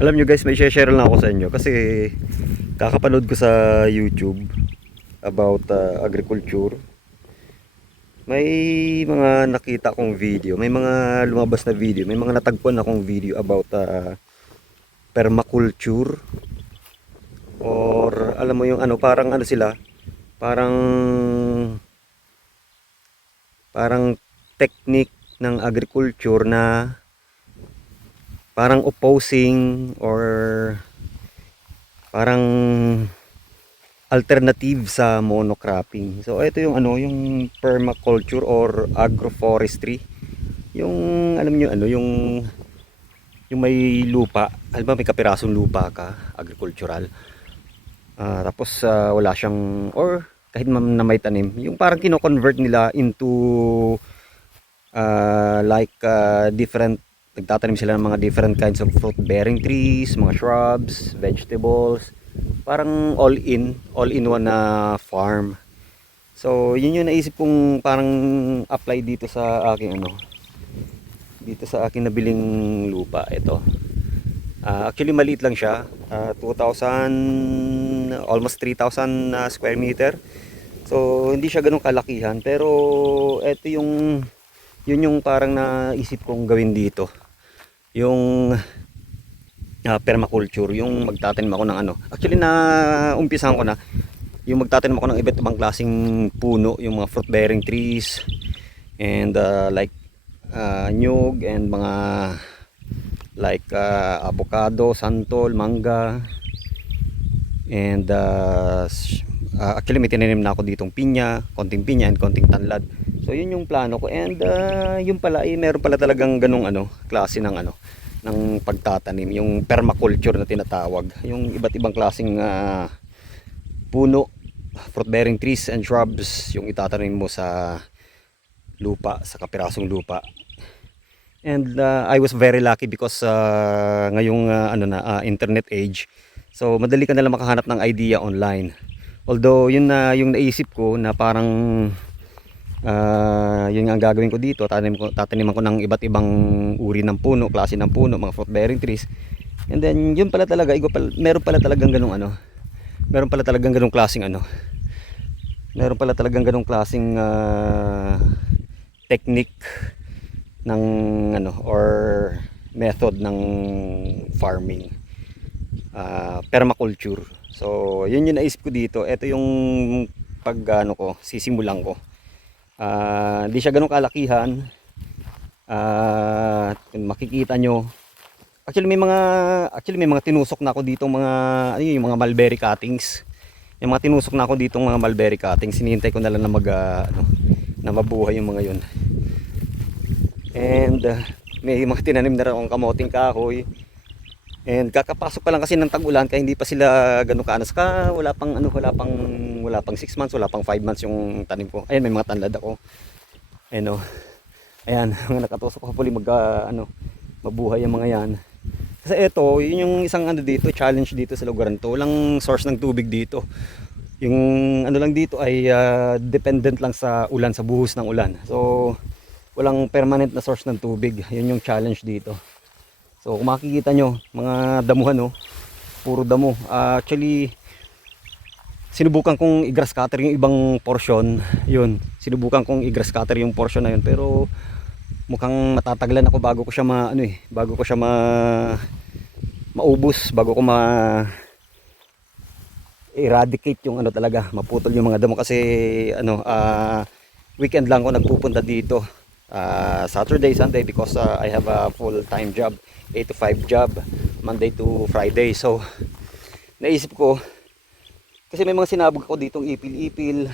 Alam nyo guys, may share lang ako sa inyo kasi kakapanood ko sa YouTube about agriculture. May mga nakita kong video, may mga lumabas na video, may mga natagpuan akong video about permaculture, or alam mo yung ano, parang ano sila, parang parang technique ng agriculture na parang opposing or parang alternative sa monocropping. So ito yung ano, yung permaculture or agroforestry. Yung alam niyo ano, yung may lupa, alam ba may kapirasong lupa ka, agricultural. Tapos wala siyang, or kahit na may tanim, yung parang kino-convert nila into different, nagtatanim sila ng mga different kinds of fruit bearing trees, mga shrubs, vegetables, parang all in one na farm. So yun yung naisip kong parang apply dito sa aking ano, dito sa aking nabiling lupa. Ito actually maliit lang siya, 2,000, almost 3,000 square meter. So hindi siya ganun kalakihan, pero ito yung yun yung parang naisip kong gawin dito, yung permaculture, yung magtatanim ako ng ano. Actually na umpisahan ko na yung magtatanim ako ng iba't ibang klaseng puno, yung mga fruit bearing trees and nyug and mga avocado, santol, mangga, and actually may tinanim na ako ditong pinya, konting pinya and konting tanlad. So yun yung plano ko, and yun pala meron pala talagang ganung ano, klase ng ano, ng pagtatanim, yung permaculture na tinatawag, yung iba't ibang klaseng puno, fruit bearing trees and shrubs yung itatanim mo sa lupa, sa kapirasong lupa. And I was very lucky because ngayong internet age, so madali ka nalang makahanap ng idea online. Although yun na yung naisip ko na parang yun nga ang gagawin ko dito, tataniman ko ng iba't ibang uri ng puno, klase ng puno, mga fruit bearing trees. And then yun pala talaga, meron pala talagang ganung ano, meron pala talagang ganung klaseng ano, meron pala talagang ganung klaseng technique ng ano or method ng farming, permaculture. So yun yung naisip ko dito. Ito yung pag ano ko, sisimulan ko. Hindi siya ganun kalakihan. Makikita nyo, actually may mga tinusok na ako dito, mga ano yung mga mulberry cuttings. Yung mga tinusok na ako dito mga mulberry cuttings, hinihintay ko na lang na na mabuhay yung mga yun. And may mga tinanim na rin akong kamoting kahoy. And kakapasok pa lang kasi ng tag-ulan, kaya hindi pa sila ganun kaanas ka. Wala pang 6 months, wala pang 5 months yung tanim ko. Ayan, may mga tanlad ako. Ano, ayan, mga nakatusok ko puli mabuhay yung mga yan. Kasi ito, yun yung isang ano dito, challenge dito sa lugaran to. Walang source ng tubig dito. Yung ano lang dito ay dependent lang sa ulan, sa buhos ng ulan. So walang permanent na source ng tubig. Yun yung challenge dito. So kung makikita nyo, mga damuhan, no, puro damo. Actually sinubukan kong i-grass cutter yung ibang portion. Yun, sinubukan kong i-grass cutter yung portion na yun, pero mukhang matatagalan ako bago ko siya bago ko siya maubos, bago ko eradicate yung ano talaga, maputol yung mga damo. Kasi ano, weekend lang ako nagpupunta dito, Saturday, Sunday, because I have a full-time job, 8 to 5 job, Monday to Friday. So naisip ko, kasi may mga sinabog ako ditong ipil-ipil,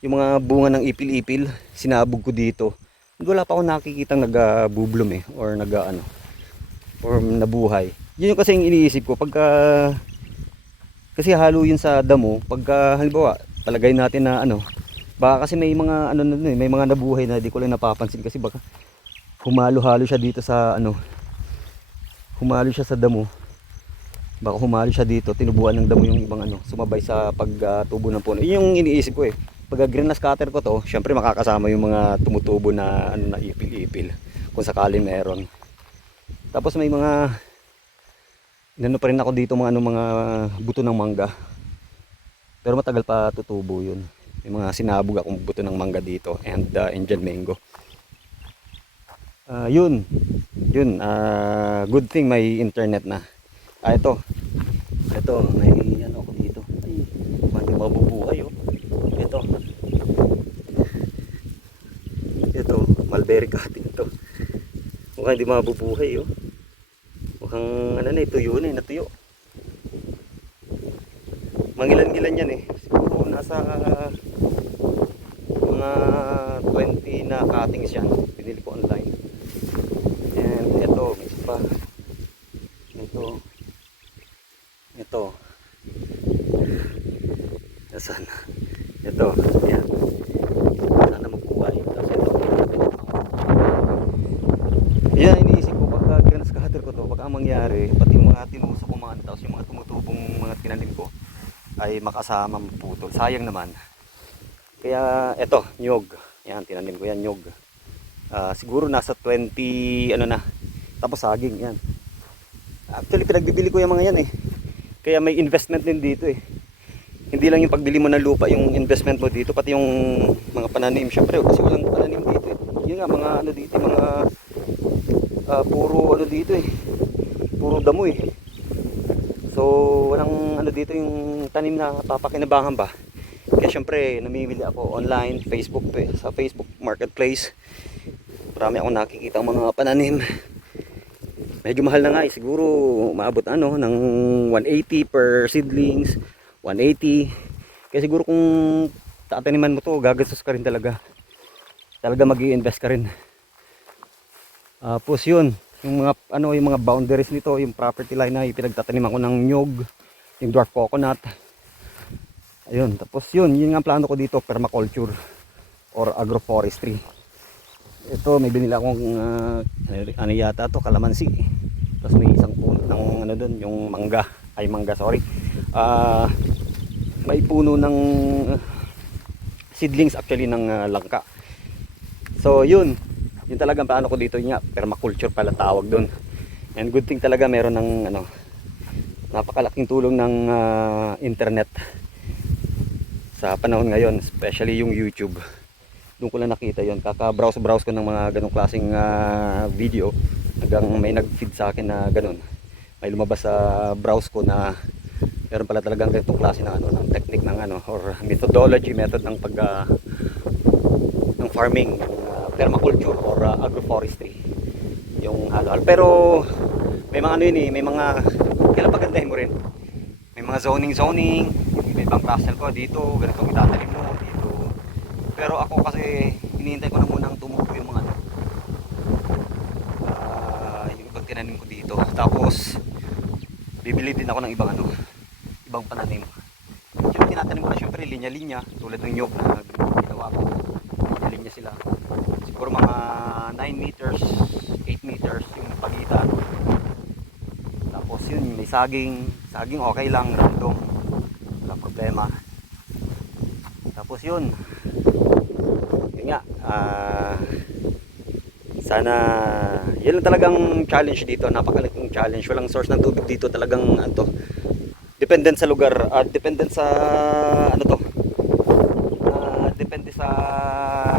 yung mga bunga ng ipil-ipil, sinabog ko dito. Wala pa ako nakikitang nag-bublom or or nabuhay. Yun yung kasi yung iniisip ko, pagka kasi halo yun sa damo, pagka halimbawa palagay natin na ano, baka kasi may mga may mga nabuhay na di ko lang napapansin, kasi baka humalo-halo siya dito sa ano, humalo siya sa damo, baka humalo siya dito, tinubuan ng damo yung ibang ano, sumabay sa pagtubo ng puno. Yun yung iniisip ko pag greenhouse cutter ko to, syempre makakasama yung mga tumutubo na ano, na ipil-ipil kung sakali meron. Tapos may mga Inano pa rin ako dito mga ano, mga buto ng mangga. Pero matagal pa tutubo yun. May mga sinabog akong buto ng mangga dito and Indian mango. Yun. Yun. Good thing may internet na. Ito. Ito. May ano ako dito. Ay, hindi mabubuhay oh. Ito. Ito. Mulberry cutting ito. Mukhang hindi mabubuhay oh. Mukhang ano na, tuyo na, natuyo. Mangilan-gilan yan eh. Siguro nasa mga 20 na cuttings yan. Pinili ko online. And ito, may isa pa. Ito. Ito. Nasaan? Ito. Yan. Sana magbuhay. Tapos ito. Yan, iniisip ko pagka scatter ko to, baka ang mangyari, pati yung mga tinusok ko mga tapos yung mga tumutubong mga tinanim ko ay makasama maputol. Sayang naman. Kaya eto, nyog. Yan, tinanim ko yan, nyog. Siguro nasa 20 ano na. Tapos saging yan. Actually pinagbibili ko yung mga yan eh. Kaya may investment din dito eh. Hindi lang yung pagbili mo ng lupa yung investment mo dito, pati yung mga pananim. Syempre kasi walang pananim dito eh. Yun nga mga ano dito, mga puro ano dito eh. Puro damo eh. So walang ano dito yung tanim na papakinabangan ba. Kaya syempre namimili ako online, Facebook sa Facebook Marketplace. Marami akong nakikita mga pananim. Medyo mahal na nga eh. Siguro maabot ano ng 180 per seedlings, 180. Kaya siguro kung tataniman mo to, gagastos ka rin talaga. Talaga mag-i-invest ka rin. Tapos yun, yung mga ano, yung mga boundaries nito, yung property line na pinagtataniman ko ng nyog, yung dwarf coconut. Ayun, tapos yun nga ang plano ko dito, permaculture or agroforestry. Ito may binili akong ano yata to, kalamansi. Tapos may isang puno ng ano doon, yung mangga, sorry. May puno ng seedlings actually ng langka. So yun talagang paano ko dito nga, permaculture pala tawag doon. And good thing talaga meron ng ano, napakalaking tulong ng internet sa panahon ngayon, especially yung YouTube. Doon ko lang nakita yon, kaka-browse ko ng mga ganong klaseng video, hanggang may nag-feed sa akin na ganon. May lumabas sa browse ko na meron pala talagang ganitong klase ng ano, ng technique ng ano, or method ng ng farming, permaculture or agroforestry, yung halo-halo. Pero may mga ano yun eh, may mga kailan pagandahin mo rin, may mga zoning, may ibang cluster ko dito, ganito itatanim mo dito. Pero ako kasi hinihintay ko na munang tumubo yung mga ano, yung ibang tinanim ko dito. Tapos bibili din ako ng ibang pananim. Yung tinatanim ko na syempre linya-linya, tulad ng nyog na ginawa ko. Linya sila. Siguro mga 9 meters, 8 meters yung pagitan. Tapos yun, may saging okay lang, random. Wala problema. Tapos yun nga, sana yun lang talagang challenge dito, napakalaking challenge. Walang source ng tubig dito, talagang ano to, dependent sa lugar, dependent sa ano to, depende sa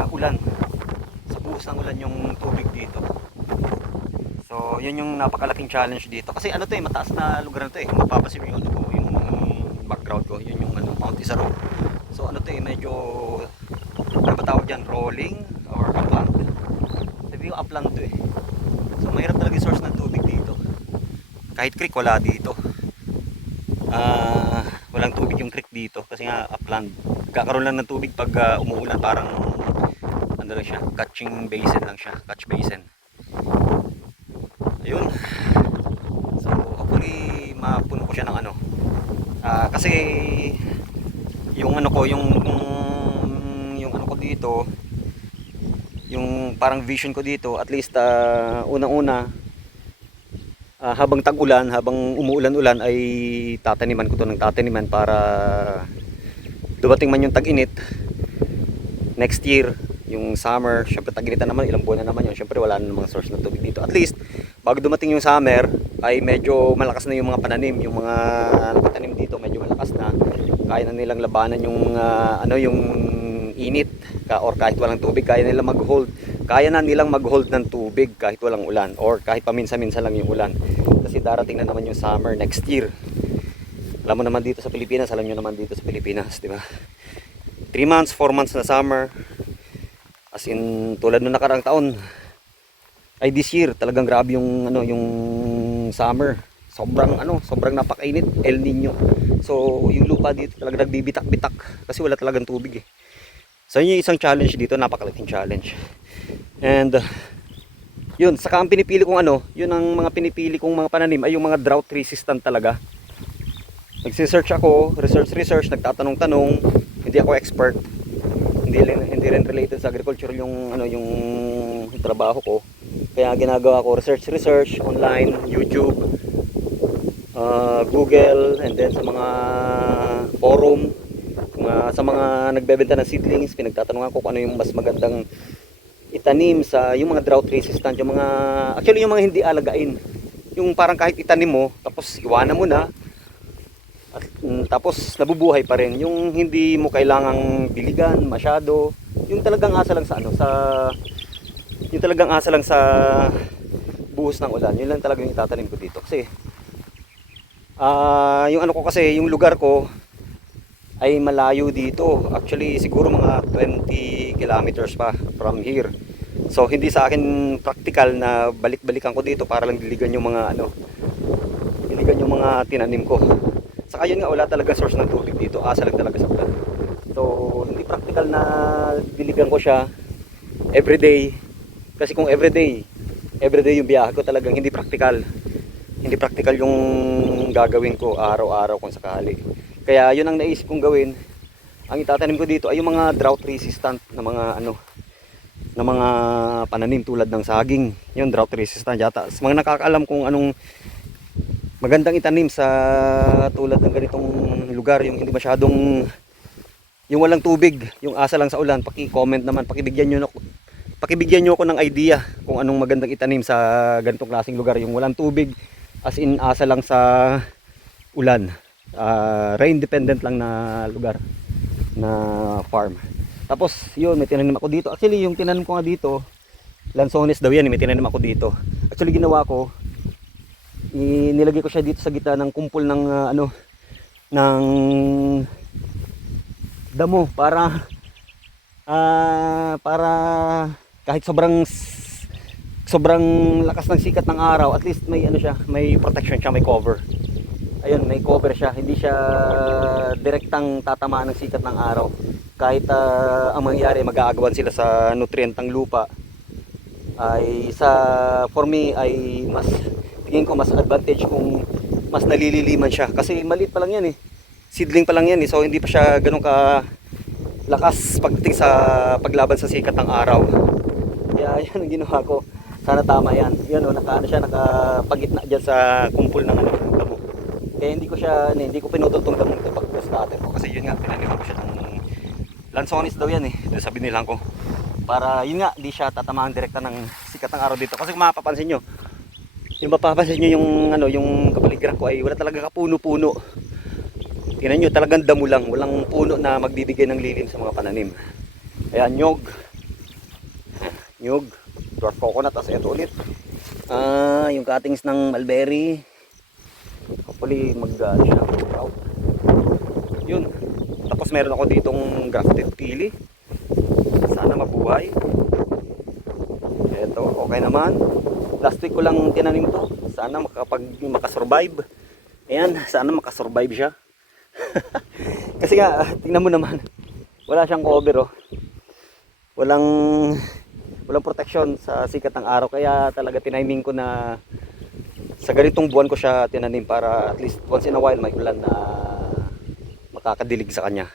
ulan, sa buhos ng ulan yung tubig dito. So yun yung napakalaking challenge dito kasi ano to eh, mataas na lugar na to eh. Mapapansin mo yung ano ko, yung background ko, yun yung ano, Mount Isaro. So ano to eh, medyo ano ba tawag dyan, rolling or upland. Sabi ko upland to eh. So mahirap talaga yung source ng tubig dito. Kahit creek wala dito. Walang tubig yung creek dito kasi nga upland. Kakaroon lang ng tubig pag umuulan, parang ano lang siya, catching basin lang siya, catch basin. Ayun. So hopefully mapuno ko siya ng ano. Kasi yung ano ko, yung ano ko dito, yung parang vision ko dito, at least unang-una, habang tag-ulan, habang umuulan-ulan ay tataniman ko to ng tataniman para dumating man yung tag-init next year, yung summer, syempre tag-initan naman, ilang buwan na naman yun, syempre wala na namang source ng tubig dito. At least bago dumating yung summer, ay medyo malakas na yung mga pananim, yung mga nakatanim dito medyo malakas na, kaya na nilang labanan yung yung init or kahit walang tubig, kaya nilang mag-hold ng tubig kahit walang ulan or kahit paminsan-minsan lang yung ulan, kasi darating na naman yung summer next year. Alam mo naman dito sa Pilipinas, alam nyo naman dito sa Pilipinas, di ba? 3 months, 4 months na summer. As in, tulad nung nakarang taon, ay this year, talagang grabe yung yung summer. Sobrang napakainit, El Nino. So, yung lupa dito talaga nagbibitak-bitak kasi wala talagang tubig eh. So, yun yung isang challenge dito, napakalaking challenge. And yun, saka ang pinipili kong yun ang mga pinipili kong mga pananim ay yung mga drought resistant talaga. Nagsisearch ako, research, nagtatanong-tanong, hindi ako expert. Hindi rin related sa agriculture yung yung trabaho ko. Kaya ginagawa ko research online, YouTube, Google, and then sa mga forum, sa mga nagbebenta ng seedlings, pinagtatanungan ko kung ano yung mas magandang itanim sa yung mga drought resistant, yung mga actually yung mga hindi alagain. Yung parang kahit itanim mo tapos iwanan mo na at tapos nabubuhay pa rin, yung hindi mo kailangang biligan masyado, yung talagang asa lang sa yung talagang asa lang sa buhos ng ulan. Yun lang talaga yung itatanim ko dito kasi yung ko kasi yung lugar ko ay malayo dito, actually siguro mga 20 kilometers pa from here. So hindi sa akin practical na balik-balikan ko dito para lang diligan yung mga tinanim ko. Saka yun nga, wala talaga source ng tubig dito, asa lang talaga sa ulan. So hindi practical na diligan ko siya everyday, kasi kung everyday yung biyahe ko, talagang hindi practical yung gagawin ko araw-araw kung sakali. Kaya yun ang naisip kong gawin, ang itatanim ko dito ay yung mga drought resistant na mga na mga pananim tulad ng saging. Yun, drought resistant yata. Sa mga nakakaalam kung anong magandang itanim sa tulad ng ganitong lugar, yung hindi masyadong, yung walang tubig, yung asa lang sa ulan, paki-comment naman, pakibigyan nyo ako ng idea kung anong magandang itanim sa ganitong klaseng lugar, yung walang tubig, as in asa lang sa ulan, rain dependent lang na lugar, na farm. Tapos yun, may tinanim ako dito. Actually yung tinanim ko nga dito, lansones daw yan, may tinanim ako dito. Actually ginawa ko, nilagay ko siya dito sa gitna ng kumpol ng ng damo para kahit sobrang lakas ng sikat ng araw, at least may siya, may protection siya, may cover. Ayun, may cover siya, hindi siya direktang tatamaan ng sikat ng araw. Kahit ang mangyayari, mag-aagawan sila sa nutrient ng lupa, ay for me ay tingin ko mas advantage kung mas nalililiman siya, kasi maliit pa lang yan eh, seedling pa lang yan eh, so hindi pa siya ganun ka lakas pagdating sa paglaban sa sikat ng araw. Kaya yan ang ginawa ko, sana tama yan. Yan nakapagitna dyan sa kumpul ng damo. Kaya hindi ko pinutol tong damong ito pag-scatter ko, kasi yun nga, pinanihan ko siya ng lansones daw yan eh, sa binilang ko, para yun nga, di siya tatamaan direkta ng sikat ng araw dito. Kasi kung mapapansin nyo, yung kapaligiran ko ay wala talaga kapuno-puno. Tingnan nyo, talagang damo lang, walang puno na magbibigay ng lilim sa mga pananim. Ayan, nyog, dwarf coconut, as ito ulit, yung cuttings ng mulberry, hopefully mag-sprout. Yun, tapos meron ako ditong grafted pili, sana mabuhay. Ito, okay naman. Last week ko lang tinanim to, sana makasurvive. Ayan, sana makasurvive siya. Kasi nga, tingnan mo naman, wala siyang cover oh. Walang protection sa sikat ng araw, kaya talaga tiniming ko na sa ganitong buwan ko siya tinanim, para at least once in a while may ulan na makakadilig sa kanya.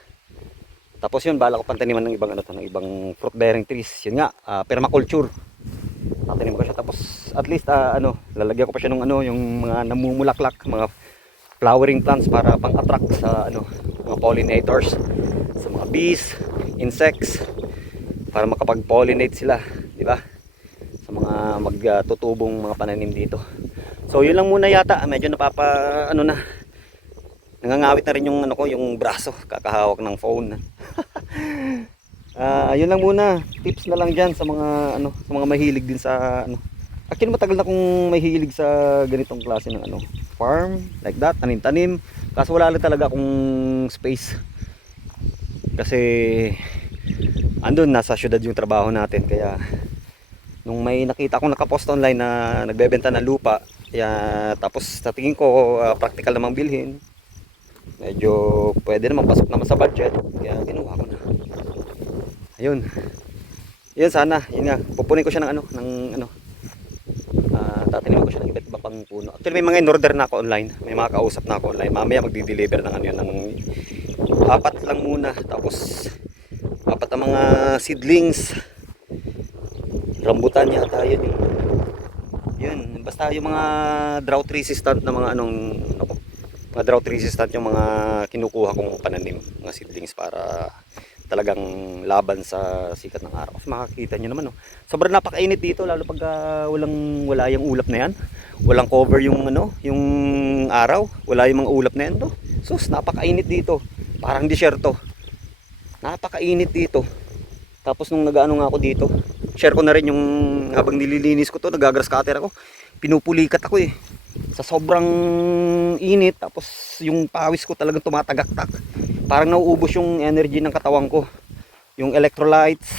Tapos yun, bala ko pantaniman ng ibang ng ibang fruit bearing trees. Yun nga, permaculture. Tatanim ko siya, tapos at least lalagyan ko pa siya ng yung mga namumulaklak, mga flowering plants para pang-attract sa mga pollinators, sa mga bees, insects, para makapag-pollinate sila, di ba? Sa mga magtutubong mga pananim dito. So yun lang muna yata, medyo ano na, nangangawit na rin yung ano ko, yung braso, kakahawak ng phone. Yun lang muna, tips na lang diyan sa mga ano, sa mga mahilig din sa ano. Actually matagal na akong mahilig sa ganitong klase ng ano, farm like that, tanim-tanim. Kaso wala lang talaga akong space. Kasi andun nasa syudad yung trabaho natin, kaya nung may nakita akong nakapost online na nagbebenta ng lupa, kaya tapos sa tingin ko practical namang bilhin. Medyo pwede naman, pasok naman sa budget, kaya ginawa ko na. Ayun. Yun sana, yun nga. Pupunin ko siya ng ano, tatanimin ko siya ng iba't iba pang puno. Actually may mga in-order na ako online. May mga kausap na ako online. Mamaya magdi-deliver ng ano yun, ng 4 lang muna. Tapos 4 ang mga seedlings. Rambutan yata yun yung. Yun, basta yung mga drought resistant na mga mga drought resistant yung mga kinukuha kong pananim, mga seedlings para talagang laban sa sikat ng araw. Kasi makikita nyo naman, sobrang napakainit dito, lalo pag wala yung ulap na yan. Walang cover yung yung araw, wala yung mga ulap na yan to. Sus, napakainit dito. Parang disyerto. Napakainit dito. Tapos nung nag-ano nga ako dito, share ko na rin yung habang nililinis ko to, nagagrass cutter ako. Pinupulikat ako eh. Sa sobrang init, tapos yung pawis ko talagang tumatagaktak. Parang nauubos yung energy ng katawan ko. Yung electrolytes,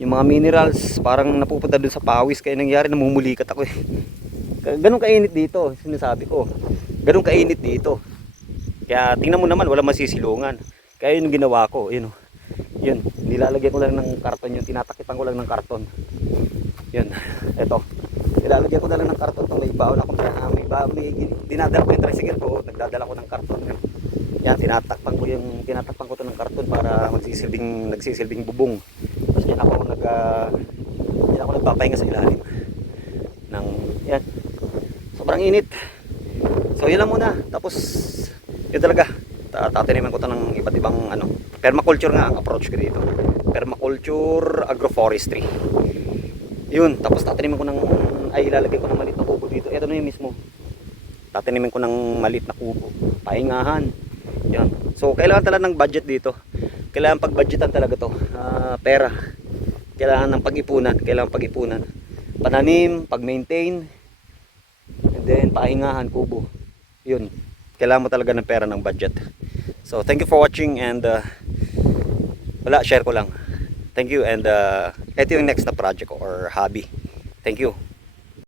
yung mga minerals, parang napupunta dun sa pawis. Kaya nangyari, namumulikat ako eh. Ganun kainit dito, sinasabi ko. Ganun kainit dito. Kaya tingnan mo naman, wala masisilungan. Kaya yun yung ginawa ko, yun. Yun, nilalagyan ko lang ng karton yun. Tinatakipan ko lang ng karton. Yun, eto. Nilalagyan ko na lang ng karton. May baon ako, may dinadala ko yung tricycle ko. Nagdadala ko ng karton. Yan, tinatakpan ko to ng karton para nagsisilbing bubong. Tapos yan ako nagpapahinga sa ilalim ng yan. Sobrang init. So yun lang muna. Tapos yun talaga. Tataniman ko to ng iba't ibang permaculture nga ang approach ko dito. Permaculture agroforestry. Yun, tapos ilalagay ko ng maliit na kubo dito. Ito na yung mismo. Tatanimin ko ng maliit na kubo. Pahingahan. Yan. So kailangan talaga ng budget dito. Kailangan pag-budgetan talaga to. Pera. Kailangan ng pag-ipunan. Pananim, pag-maintain, and then pahingahan, kubo. Yun. Kailangan mo talaga ng pera, ng budget. So thank you for watching, and share ko lang. Thank you, and ito yung next na project or hobby. Thank you.